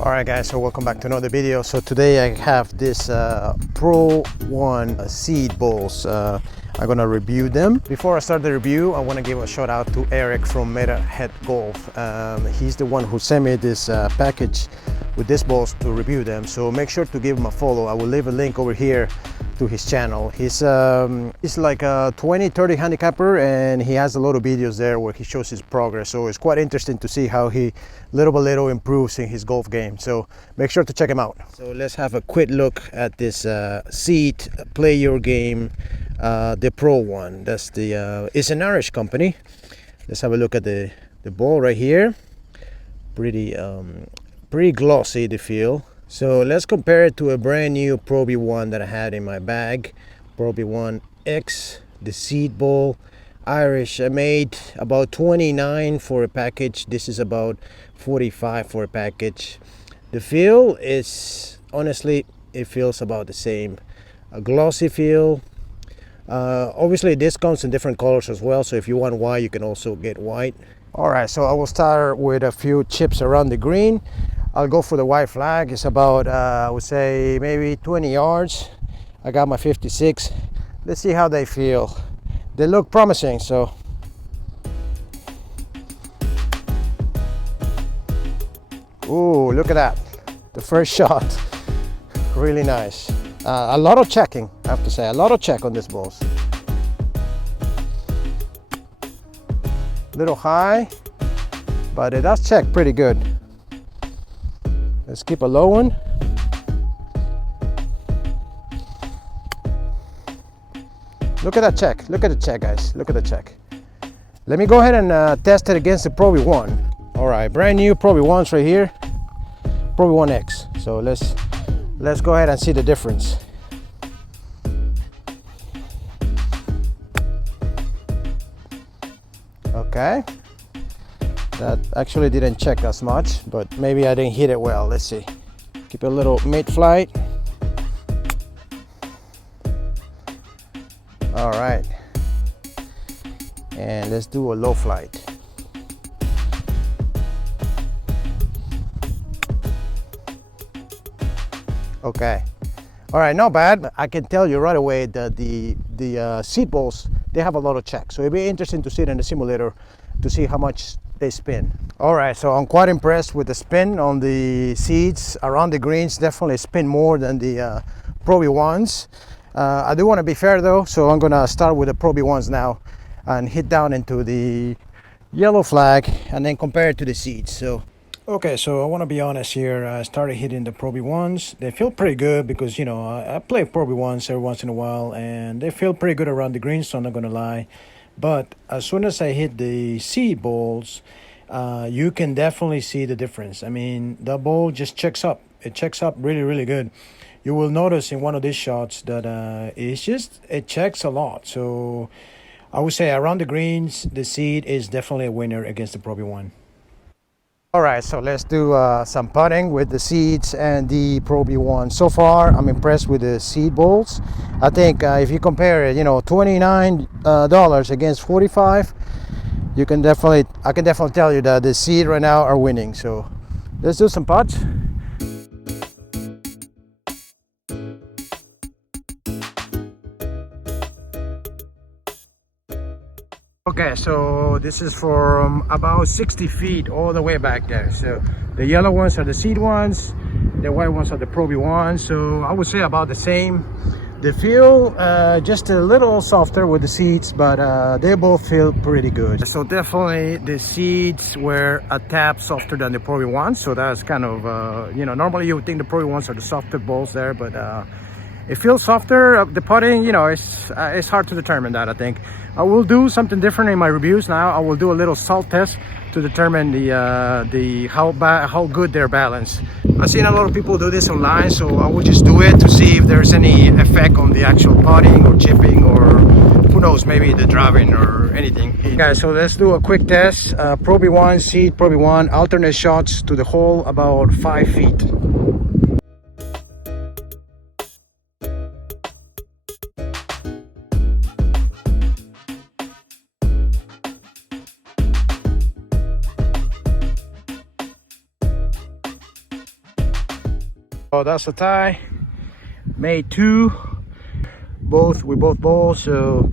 Alright guys, so welcome back to another video. So today I have this Pro 1 seed bowls. I'm gonna review them. Before I start the review, I want to give a shout out to Eric from Meta Head Golf. He's the one who sent me this package with these balls to review them, so make sure to give him a follow. I will leave a link over here to his channel. He's like a 20-30 handicapper, and he has a lot of videos there where he shows his progress, so it's quite interesting to see how he little by little improves in his golf game, so make sure to check him out. So let's have a quick look at this seat play your game, the Pro 1. That's the it's an Irish company. Let's have a look at the ball right here. Pretty glossy, the feel. So let's compare it to a brand new Pro V1 that I had in my bag, Pro V1X, the seed ball, Irish. I made about 29 for a package. This is about 45 for a package. The feel is, honestly, it feels about the same. A glossy feel. Obviously this comes in different colors as well, so if you want white, you can also get white. All right, so I will start with a few chips around the green. I'll go for the white flag. It's about I would say maybe 20 yards. I got my 56. Let's see how they feel. They look promising, so ooh, look at that. The first shot, really nice. A lot of checking, I have to say, a lot of check on these balls. Little high, but it does check pretty good. Let's keep a low one. Look at that check. Look at the check, guys. Look at the check. Let me go ahead and test it against the Pro V1. All right, brand new Pro V1s right here. Pro V1X. So let's go ahead and see the difference. Okay. That actually didn't check as much, but maybe I didn't hit it well. Let's see. Keep a little mid-flight. All right. And let's do a low flight. Okay. All right, not bad. I can tell you right away that the seat balls, they have a lot of check. So it'd be interesting to see it in the simulator to see how much they spin. All right, so I'm quite impressed with the spin on the seats around the greens. Definitely spin more than the Pro V1s. I do want to be fair though, so I'm gonna start with the Pro V1s now and hit down into the yellow flag and then compare it to the seats. So okay, so I want to be honest here. I started hitting the Pro V1s. They feel pretty good because, you know, I play Pro V1s every once in a while, and they feel pretty good around the greens, so I'm not gonna lie. But as soon as I hit the seed balls, you can definitely see the difference. I mean, the ball just checks up. It checks up really, really good. You will notice in one of these shots that it checks a lot. So I would say around the greens, the seed is definitely a winner against the Pro V1. All right, so let's do some putting with the seeds and the Pro V1. So far, I'm impressed with the seed balls. I think if you compare it, you know, $29 against 45, I can definitely tell you that the seed right now are winning. So let's do some putts. Okay, so this is from about 60 feet all the way back there. So the yellow ones are the seed ones, the white ones are the Pro V1. So I would say about the same. They feel just a little softer with the seeds, but they both feel pretty good. So definitely the seeds were a tap softer than the Pro V1. So that's kind of, you know, normally you would think the Pro V1s are the softer balls there, but it feels softer. The putting, you know, it's hard to determine that, I think. I will do something different in my reviews now. I will do a little salt test to determine how good they're balanced. I've seen a lot of people do this online, so I will just do it to see if there's any effect on the actual putting or chipping, or who knows, maybe the driving or anything. Okay, so let's do a quick test. Pro V1, seat Pro V1, alternate shots to the hole about 5 feet. Oh, that's a tie. Made two, both with both balls. So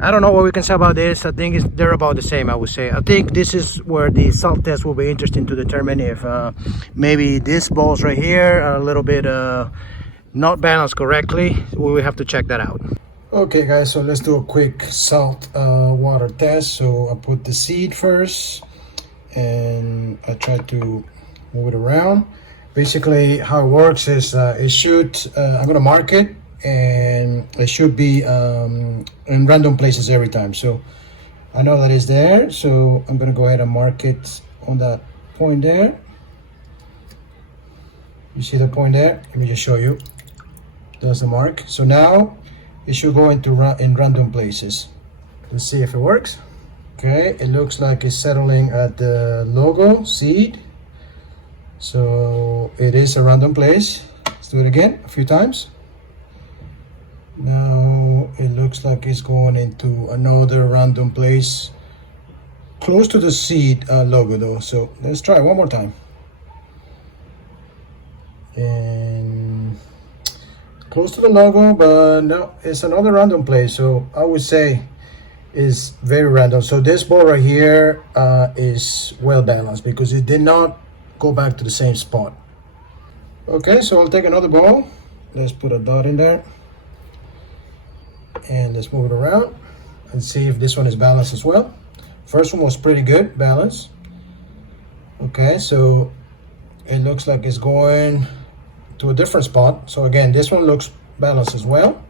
I don't know what we can say about this. I think they're about the same, I would say. I think this is where the salt test will be interesting to determine if maybe these balls right here are a little bit not balanced correctly. We will have to check that out. Okay guys, so let's do a quick salt water test. So I put the seed first and I try to move it around. Basically how it works is it should, I'm gonna mark it, and it should be in random places every time. So I know that it's there, so I'm gonna go ahead and mark it on that point there. You see the point there? Let me just show you. That's the mark. So now it should go into in random places. Let's see if it works. Okay, it looks like it's settling at the logo seed. So it is a random place. Let's do it again a few times. Now it looks like it's going into another random place close to the seed logo though. So let's try one more time. And close to the logo, but no, it's another random place. So I would say is very random. So this ball right here is well balanced because it did not go back to the same spot. Okay, so I'll take another ball. Let's put a dot in there. And let's move it around and see if this one is balanced as well. First one was pretty good, balanced. Okay, so it looks like it's going to a different spot. So again, this one looks balanced as well.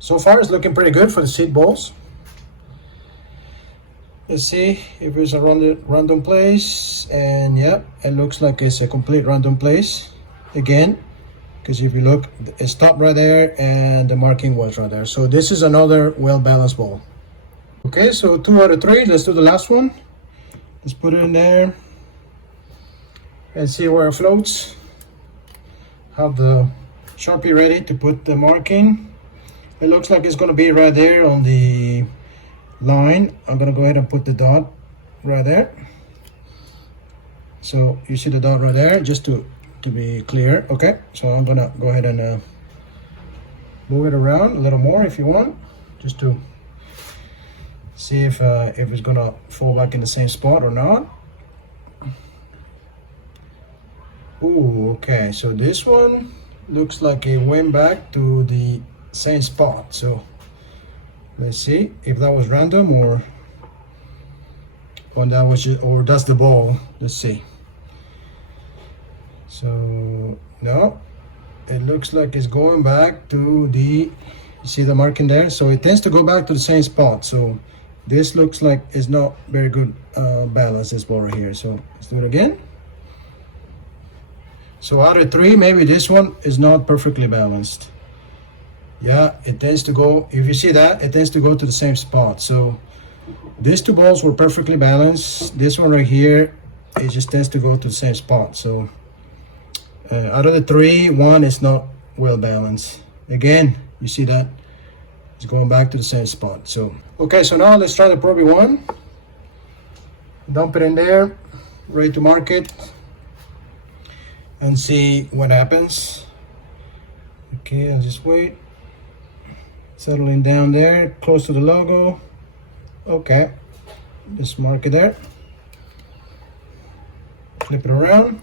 So far it's looking pretty good for the seed balls. Let's see if it's a random place, and yeah, it looks like it's a complete random place again, because if you look, it stopped right there and the marking was right there. So this is another well-balanced ball. Okay, so 2 out of 3. Let's do the last one. Let's put it in there and see where it floats. Have the Sharpie ready to put the marking. It looks like it's going to be right there on the line. I'm going to go ahead and put the dot right there. So you see the dot right there, just to be clear. Okay, so I'm gonna go ahead and move it around a little more if you want, just to see if it's gonna fall back in the same spot or not. Ooh, okay, so this one looks like it went back to the same spot. So let's see if that was random or that was just, or that's the ball. Let's see. So no, it looks like it's going back to the, you see the marking there? So it tends to go back to the same spot. So this looks like it's not very good balance, this ball right here. So let's do it again. So out of 3, maybe this one is not perfectly balanced. Yeah, it tends to go, if you see that, it tends to go to the same spot. So these 2 balls were perfectly balanced. This one right here, it just tends to go to the same spot. So out of the 3, 1 is not well balanced. Again, you see that it's going back to the same spot. So okay, so now let's try the Pro V1. Dump it in there, ready to mark it, and see what happens. Okay, I'll just wait. Settling down there, close to the logo. Okay, just mark it there. Flip it around.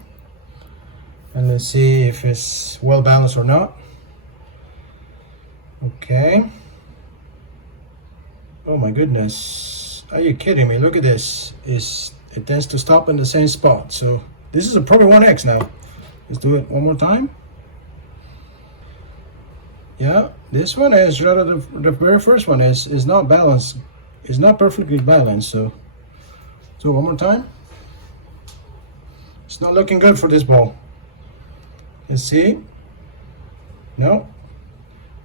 And let's see if it's well balanced or not. Okay. Oh my goodness. Are you kidding me? Look at this. It tends to stop in the same spot. So this is a Pro V1X now. Let's do it one more time. Yeah, this one is rather the very first one is not balanced. It's not perfectly balanced. So one more time. It's not looking good for this ball. Let's see. No.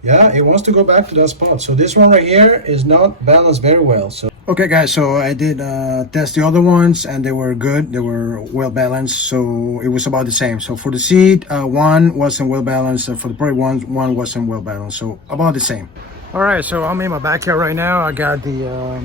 Yeah, it wants to go back to that spot. So this one right here is not balanced very well. So okay guys, so I did test the other ones and they were good. They were well balanced, so it was about the same. So for the seed, 1 wasn't well balanced. For the Pro one wasn't well balanced, so about the same. All right, so I'm in my backyard right now. I got the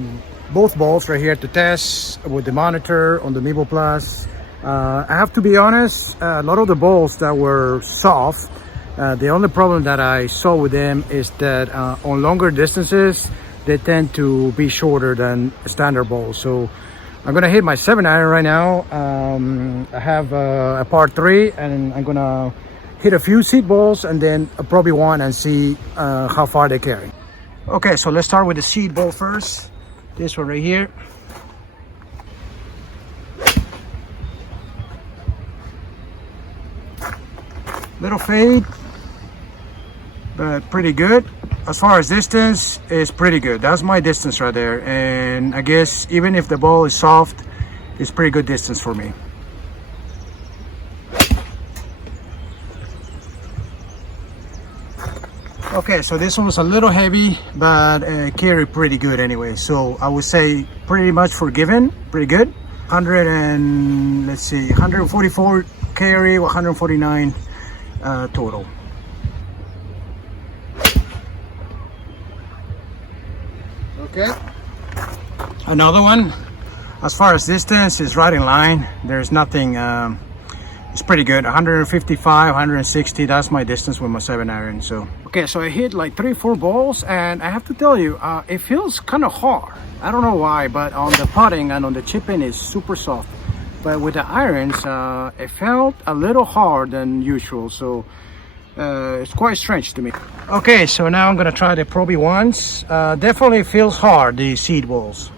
both balls right here to test with the monitor on the Mevo Plus. I have to be honest, a lot of the balls that were soft, the only problem that I saw with them is that on longer distances, they tend to be shorter than standard balls. So I'm gonna hit my 7-iron right now. I have a par 3, and I'm gonna hit a few seed balls and then probably one and see how far they carry. Okay, so let's start with the seed ball first. This one right here. Little fade, but pretty good. As far as distance, is pretty good. That's my distance right there, and I guess even if the ball is soft, it's pretty good distance for me. Okay, so this one was a little heavy, but carried pretty good anyway. So I would say pretty much forgiven, pretty good. 144 carry, 149 total. Okay, another one. As far as distance, is right in line. There's nothing. It's pretty good. 155, 160. That's my distance with my 7-iron. So okay, so I hit like 3-4 balls, and I have to tell you, it feels kind of hard. I don't know why, but on the putting and on the chipping is super soft. But with the irons, it felt a little hard than usual. So it's quite strange to me. Okay, so now I'm gonna try the Pro V1s. Definitely feels hard, the seed balls.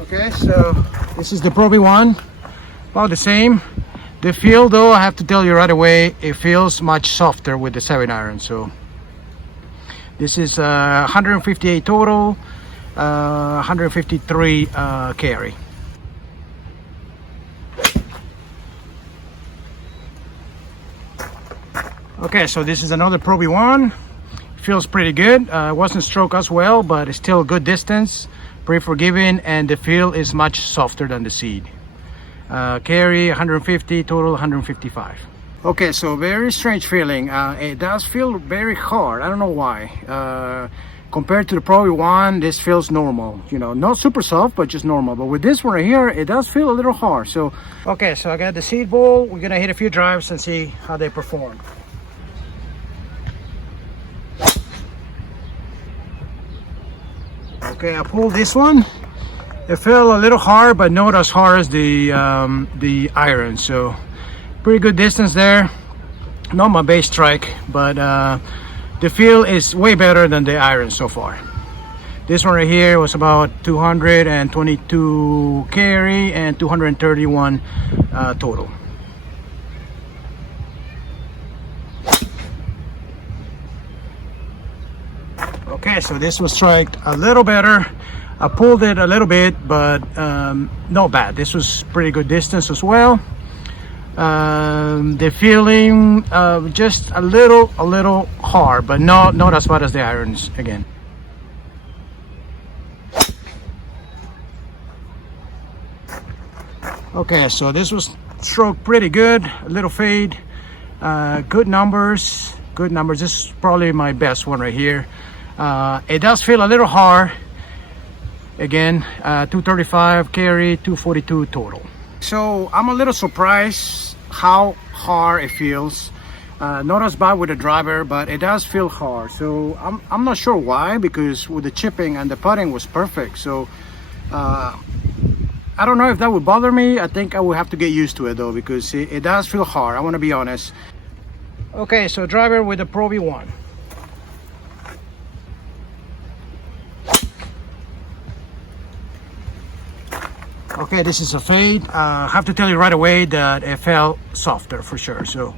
Okay, so this is the Pro V1, about the same. The feel though, I have to tell you right away, it feels much softer with the 7-iron. So this is 158 total, 153 carry. Okay, so this is another Pro V1. Feels pretty good. It wasn't stroke as well, but it's still a good distance, pretty forgiving, and the feel is much softer than the seed. Carry 150, total 155. Okay, so very strange feeling. It does feel very hard. I don't know why. Compared to the Pro V1, this feels normal. You know, not super soft, but just normal. But with this one right here, it does feel a little hard. So okay, so I got the seed ball. We're gonna hit a few drives and see how they perform. Okay, I pulled this one. It felt a little hard, but not as hard as the iron. So pretty good distance there. Not my base strike, but the feel is way better than the iron so far. This one right here was about 222 carry and 231 total. Okay, so this was striked a little better. I pulled it a little bit, but not bad. This was pretty good distance as well. The feeling just a little hard, but not as bad as the irons again. Okay, so this was stroked pretty good. A little fade, good numbers. This is probably my best one right here. It does feel a little hard. Again, 235 carry, 242 total. So I'm a little surprised how hard it feels. Not as bad with the driver, but it does feel hard. So I'm not sure why, because with the chipping and the putting was perfect. So I don't know if that would bother me. I think I would have to get used to it though, because it does feel hard. I want to be honest. Okay, so driver with the Pro V1. Okay, this is a fade. I have to tell you right away that it felt softer for sure. So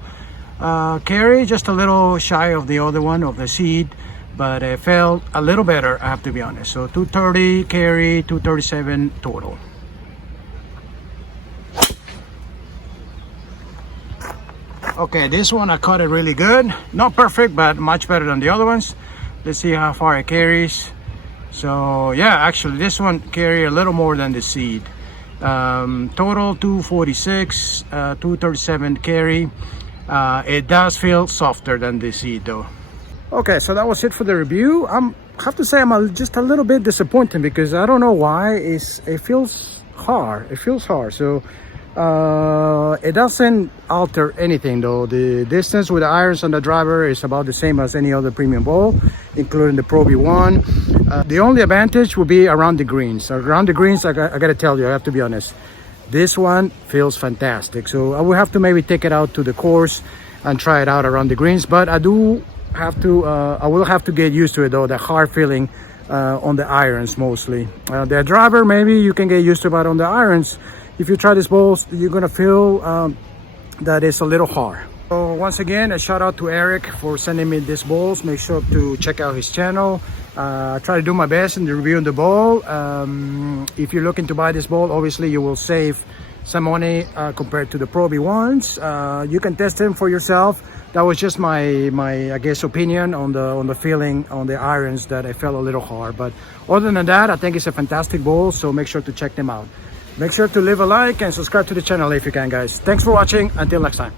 carry just a little shy of the other one, of the seed, but it felt a little better, I have to be honest. So 230 carry, 237 total. Okay, this one I caught it really good. Not perfect, but much better than the other ones. Let's see how far it carries. So yeah, actually this one carry a little more than the seed. Total 246, 237 carry. It does feel softer than the seed though. Okay, so that was it for the review. I'm I have to say I'm just a little bit disappointed because I don't know why it feels hard. It feels hard. So it doesn't alter anything though. The distance with the irons on the driver is about the same as any other premium ball, including the Pro V1. The only advantage will be around the greens. Around the greens, I gotta tell you, I have to be honest, this one feels fantastic. So I will have to maybe take it out to the course and try it out around the greens, but I will have to get used to it though, the hard feeling on the irons mostly. The driver, maybe you can get used to, but on the irons, if you try this ball, you're gonna feel that it's a little hard. So once again, a shout out to Eric for sending me these balls. Make sure to check out his channel. I try to do my best in the review on the ball. If you're looking to buy this ball, obviously you will save some money compared to the Pro V1s. You can test them for yourself. That was just my I guess opinion on the feeling on the irons, that I felt a little hard. But other than that, I think it's a fantastic ball. So make sure to check them out. Make sure to leave a like and subscribe to the channel if you can, guys. Thanks for watching. Until next time.